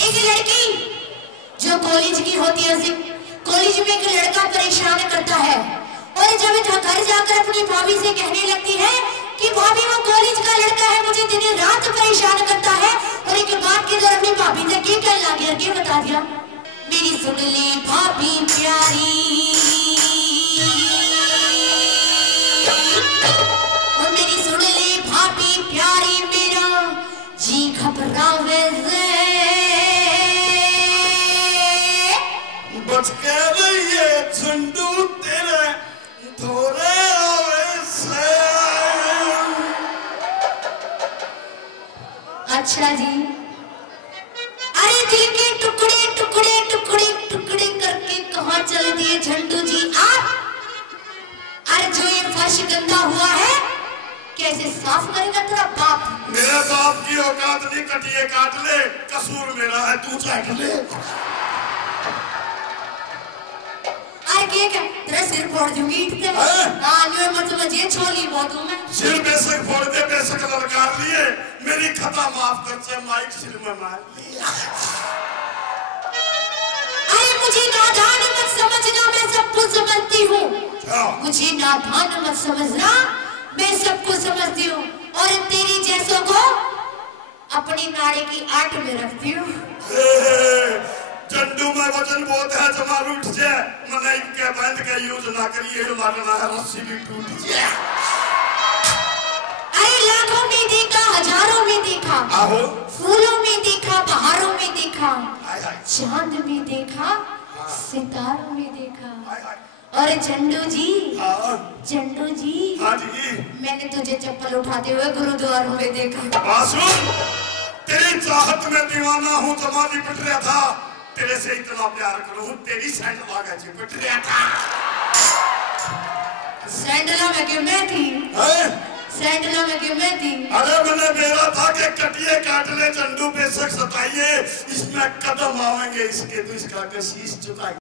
एक लड़की जो कॉलेज की होती है, उसे कॉलेज में एक लड़का परेशान करता है और जब घर जाकर अपनी भाभी से कहने लगती है कि भाभी वो कॉलेज का लड़का है, मुझे दिन रात परेशान करता है। और एक बात की तरफ अपनी भाभी से क्या कहना गया, क्या बता दिया, मेरी सुन ले भाभी प्यारी, मेरी सुन ले भाभी प्यारी, मेरा जी घबरावे से बच के रहिए झंडू तेरे थोड़े आवे से। अच्छा जी, अरे दिल के टुकड़े टुकड़े टुकड़े टुकड़े करके कहाँ चल दिए झंडू जी आप? अरे जो ये फर्श गंदा हुआ है कैसे साफ करेगा तेरा बाप? मेरे बाप की औकात नहीं, कटिए काट ले, कसूर मेरा है, तू चाट ले। अरे क्या तेरा सिर फोड़ दूंगी ईंट से। हाँ जो मत समझिए, छोली बहुत हूँ मैं। सिर बेशक फोड़ दे, बेशक ललकार लिए, मेरी खता माफ कर से माइक सिर में मार लिया। अरे मुझे नादान मत समझना, मैं सब कुछ समझती हूँ। मुझे नादान मत समझना, मैं सब कुछ समझती हूँ और तेरी जैसों को अपनी नाड़ी की आट में रखती हूँ। झंडू में वजन बहुत है, जमा उठ जाए, मनाई के बंद का यूज ना करिए, लगना है रस्सी भी टूट जाए। अरे लाखों में देखा, हजारों में देखा, फूलों में देखा, बहारों में देखा, चांद में देखा, सितारों में देखा। और झंडू जी, झंडू जी, मैंने तुझे चप्पल उठाते हुए गुरुद्वारों में देखा। तेरी चाहत में दीवाना हूँ, जमानी पिट रहा था, तेरे से इतना प्यार करूं, तेरी सैंडल आगे चिपट रहा था। सैंडल में क्यों मैं थी? सैंडल में क्यों मैं थी? अरे मैंने मेरा था कि कटिए काट ले झंडू, बेशक सताइए, इसमें कदम आवेंगे इसके तो इसका शीश झुकाइए।